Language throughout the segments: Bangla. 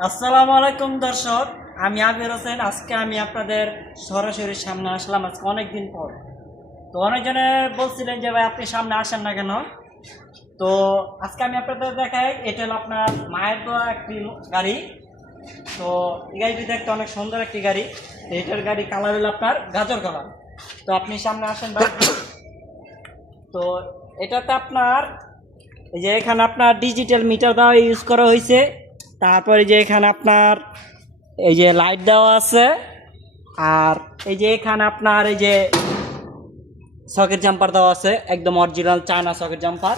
আসসালামু আলাইকুম দর্শক, আমি আবির হোসেন। আজকে আমি আপনাদের সরাসরি সামনে আসলাম, আজকে অনেক দিন পর। তো অনেকজনে বলছিলেন যে, ভাই, আপনি সামনে আসেন না কেন? তো আজকে আমি আপনাদের দেখাই, এটা হলো আপনার মায়ের দেওয়া একটি গাড়ি। তো এই গাড়িটি দেখতে অনেক সুন্দর একটি গাড়ি। এটার গাড়ি কালার হলো আপনার গাজর কালার। তো আপনি সামনে আসেন ভাই। তো এটাতে আপনার, এই যে এখানে আপনার ডিজিটাল মিটার দেওয়া ইউজ করা হয়েছে। তারপরে যে এখানে আপনার এই যে লাইট দেওয়া আছে, আর এই যে এখানে আপনার এই যে সকেট জাম্পার দেওয়া আছে, একদম অরিজিনাল চায়না সকেট জাম্পার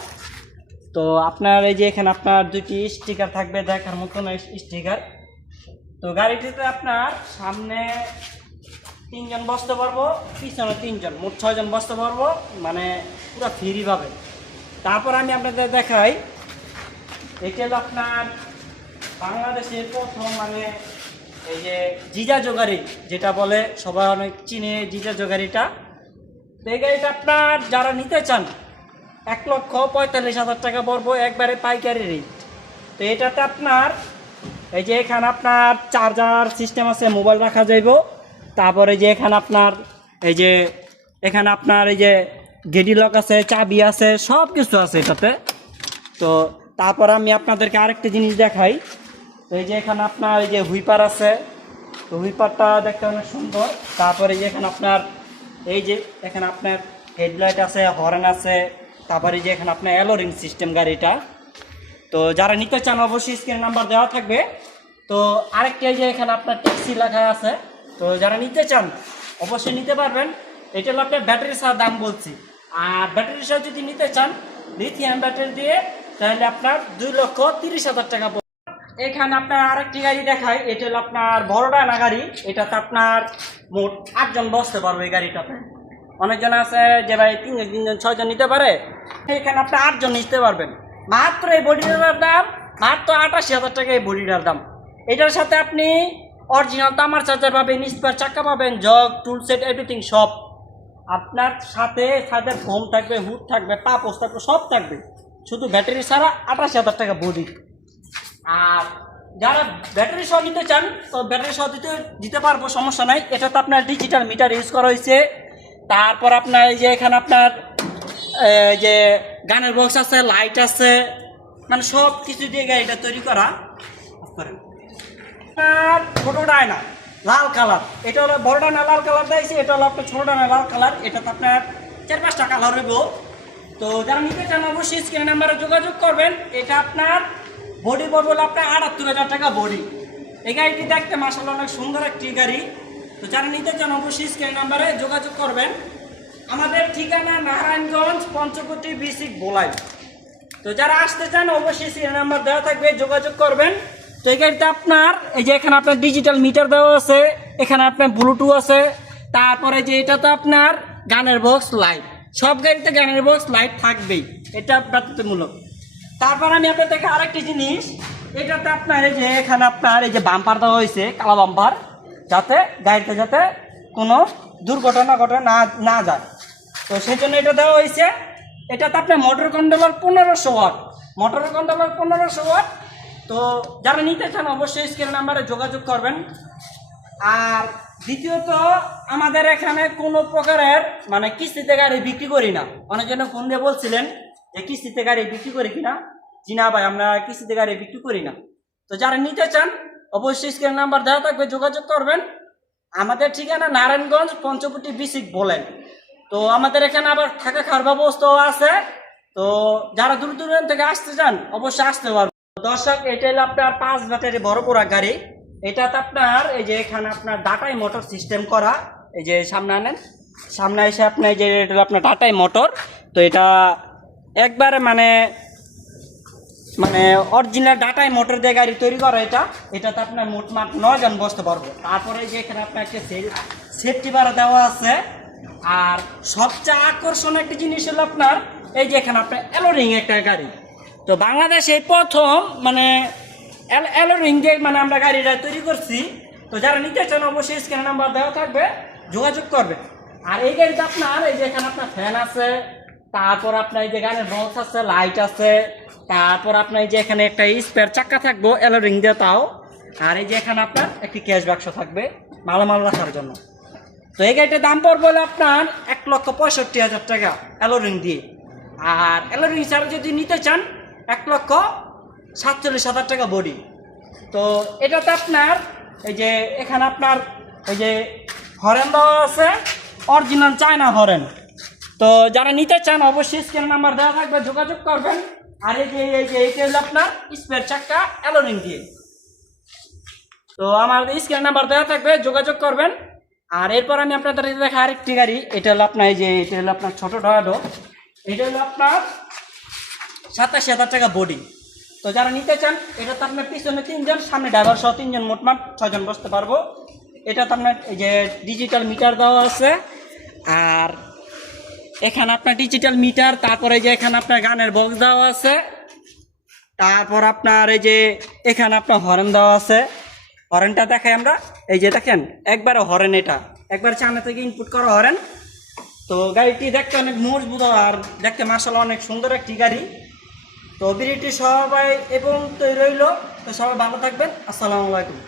তো আপনার এই যে এখানে আপনার দুটি স্টিকার থাকবে, দেখার মতন স্টিকার তো গাড়িটিতে আপনার সামনে তিনজন বসতে পারব পিছনে তিনজন, মোট ছয়জন বসতে পারব মানে পুরো ফ্রি পাবে তারপর আমি আপনাদের দেখাই, এটা হলো আপনার বাংলাদেশের প্রথম মানে এই যে জিজা জোগাড়ি, যেটা বলে সবাই অনেক চিনে জিজা জোগাড়িটা। তো এই গাড়িটা আপনার যারা নিতে চান, এক লক্ষ পঁয়তাল্লিশ হাজার টাকা পড়ব একবারে পাইকারি রেট তো এটাতে আপনার, এই যে এখানে আপনার চার্জার সিস্টেম আছে মোবাইল রাখা যাইব। তারপরে যে এখানে আপনার, এই যে এখানে আপনার এই যে গেডি লক আছে, চাবি আছে সব কিছু আছে এটাতে। তো তারপর আমি আপনাদেরকে আরেকটা জিনিস দেখাই। তো এই যে এখানে আপনার এই যে হুইপার আছে, তো হুইপারটা দেখতে অনেক সুন্দর। তারপরে যে এখানে আপনার, এই যে এখানে আপনার হেডলাইট আছে, হর্ন আছে, তারপরে যে এখানে আপনার অ্যালোরিং সিস্টেম গাড়িটা। তো যারা নিতে চান, অবশ্যই স্ক্রিন নাম্বার দেওয়া থাকবে। তো আরেকটা যে এখানে আপনার ট্যাক্সি লেখা আছে, তো যারা নিতে চান, অবশ্যই নিতে পারবেন। এটা হলো আপনার ব্যাটারি সহ দাম বলছি। আর ব্যাটারি সহ যদি নিতে চান লিথিয়াম ব্যাটারি দিয়ে, তাহলে আপনার দুই লক্ষ তিরিশ হাজার টাকা। এখানে আপনার আরেকটি গাড়ি দেখায় এটা হলো আপনার বড় ডানা গাড়ি। এটাতে আপনার মোট আটজন বসতে পারবে এই গাড়িটাতে। অনেকজন আছে যে ভাই তিনজন তিনজন, ছয়জন নিতে পারে। এখানে আপনি আটজন নিতে পারবেন। মাত্র এই বডিটার দাম, মাত্র আটাশি হাজার টাকা এই বডিটার দাম। এটার সাথে আপনি অরিজিনাল তামার চার্জার পাবেন স্পার চাক্কা পাবেন জগ টুল সেট এভরিথিং সব। আপনার সাথে সাথে ফোম থাকবে হুড থাকবে পাপোস থাকবে, সব থাকবে। শুধু ব্যাটারি ছাড়া আটাশি হাজার টাকা বডি আর যারা ব্যাটারি সহ নিতে চান, তো ব্যাটারি সহ দিতে দিতে পারব, সমস্যা নাই। এটাতে আপনার ডিজিটাল মিটার ইউজ করা হয়েছে। তারপর আপনার এই যে এখানে আপনার যে গানের বক্স আছে লাইট আছে মানে সব কিছু দিয়ে গাড়িটা তৈরি করা। আপনার ছোট ডায়না, লাল কালার। এটা হলো বড় ডায়না, লাল কালার দিয়েছে এটা হলো আপনার ছোট ডায়না, লাল কালার। এটাতে আপনার চার পাঁচটা কালার হইব। তো যারা নিতে চান, অবশ্যই স্ক্রিন নাম্বারে যোগাযোগ করবেন। এটা আপনার বডি পড়বে আপনার আটাত্তর হাজার টাকা বডি। এই গাড়িটি দেখতে মাসাল্লাহ অনেক সুন্দর একটি গাড়ি। তো যারা নিতে চান অবশ্যই স্ক্রিন নাম্বারে যোগাযোগ করবেন। আমাদের ঠিকানা নারায়ণগঞ্জ পঞ্চবটি বিসিক বোলাই তো যারা আসতে চান অবশ্যই সিরিয়াল নাম্বার দেওয়া থাকবে, যোগাযোগ করবেন। তো এই গাড়িতে আপনার, এই যে এখানে আপনার ডিজিটাল মিটার দেওয়া আছে, এখানে আপনার ব্লুটুথ আছে। তারপরে যে এটা তো আপনার গানের বক্স লাইট সব গাড়িতে গানের বক্স লাইট থাকবেই। এটা বাধ্যতামূলক তারপর আমি আপনাদেরকে আরেকটি জিনিস। এটাতে আপনার এই যে এখানে আপনার এই যে বাম্পার দেওয়া হয়েছে, কালো বাম্পার যাতে গাড়িতে যাতে কোনো দুর্ঘটনা ঘটে না না যায়। তো সেই জন্য এটা দেওয়া হয়েছে। এটাতে আপনার মোটর কন্ট্রোলার পনেরোশো ওয়াট মোটর কন্ট্রোলার পনেরোশো ওয়াট তো যারা নিতে চান অবশ্যই স্ক্রিন নাম্বারে যোগাযোগ করবেন। আর দ্বিতীয়ত, আমাদের এখানে কোনো প্রকারের মানে কিস্তিতে গাড়ি বিক্রি করি না। অনেকজনে ফোন দিয়ে বলছিলেন যে কিস্তিতে গাড়ি বিক্রি করি কিনা? জি না ভাই, আমরা কিস্তিতে গাড়ি বিক্রি করি না। তো যারা নিতে চান, অবশ্যই স্ক্রিন নাম্বার দেওয়া থাকবে, যোগাযোগ করবেন। আমাদের ঠিকানা নারায়ণগঞ্জ পঞ্চবটি বিসিক বলেন। তো আমাদের এখানে আবার থাকা খাওয়ার ব্যবস্থাও আছে। তো যারা দূর দূরান্ত থেকে আসতে চান, অবশ্যই আসতে পারবেন। দর্শক, এটা হলো আপনার পাঁচ ব্যাটারি বড় পোড়া গাড়ি। এটাতে আপনার, এই যে এখানে আপনার ডাটাই মোটর সিস্টেম করা, এই যে সামনে আনেন। সামনে এসে আপনার যে, এটা আপনার ডাটাই মোটর। তো এটা একবারে মানে মানে অরিজিনাল ডাটাই মোটর দিয়ে গাড়ি তৈরি করা এটা। এটাতে আপনার মোটমাট নজন বসতে পারব। তারপরে যে এখানে আপনার একটা সেফটি বাড়া দেওয়া আছে। আর সবচেয়ে আকর্ষণ একটা জিনিস হলো আপনার, এই যে এখানে আপনার অ্যালোরিং একটা গাড়ি। তো বাংলাদেশে প্রথম মানে অ্যালোরিং দিয়ে মানে আমরা গাড়িটা তৈরি করছি। তো যারা নিতে চান অবশ্যই স্ক্যান নাম্বার দেওয়া থাকবে, যোগাযোগ করবে। আর এই গাড়িতে আপনার, এই যে এখানে আপনার ফ্যান আছে তারপর আপনার এই যে গানের বক্স আছে লাইট আছে, তারপর আপনার এই যে এখানে একটা স্পেয়ার চাক্কা থাকব অ্যালোরিং দিয়ে তাও। আর এই যে এখানে আপনার একটি ক্যাশ বাক্স থাকবে, মালামাল রাখার জন্য। তো এই গাড়িটার দাম পড়বে হলো আপনার এক লক্ষ পঁয়ষট্টি হাজার টাকা অ্যালোরিং দিয়ে। আর অ্যালোরিং ছাড়া যদি নিতে চান, এক লক্ষ সাতচল্লিশ হাজার টাকা বডি তো এটাতে আপনার এই যে এখানে আপনার এই যে হরেন দেওয়া আছে অরিজিনাল চায়না হরেন। তো যারা নিতে চান, অবশ্যই স্ক্যান নাম্বার দেওয়া থাকবে, যোগাযোগ করবেন। আর এই যে এই যে এইটা হলো আপনার স্পেয়ার চাক্কা অ্যালোরিং দিয়ে। তো আমার স্ক্যান নাম্বার দেওয়া থাকবে, যোগাযোগ করবেন। আর এরপর আমি আপনাদের দেখা আরেকটি গাড়ি, এটা হলো আপনার এই যে, এটা হলো আপনার ছোটো ডয়াডো এটা হলো আপনার সাতাশি হাজার টাকা বডি তো যারা নিতে চান, এটা তো আপনার পিছনে তিনজন, সামনে ড্রাইভার সহ তিনজন মোটমাট ছজন বসতে পারব। এটা তো আপনার এই যে ডিজিটাল মিটার দেওয়া আছে। আর এখানে আপনার ডিজিটাল মিটার তারপরে যে এখানে আপনার গানের বক্স দেওয়া আছে। তারপর আপনার এই যে এখানে আপনার হরেন দেওয়া আছে। হরেনটা দেখাই আমরা। এই যে দেখেন, একবারে হরেন এটা। একবার চায়না থেকে ইনপুট করা হরেন তো গাড়িটি দেখতে অনেক মজবুত আর দেখতে মার্শাল অনেক সুন্দর একটি গাড়ি। তো বিরিটি সবাই এবং তো রইল। তো সবাই ভালো থাকবেন। আসসালামু আলাইকুম।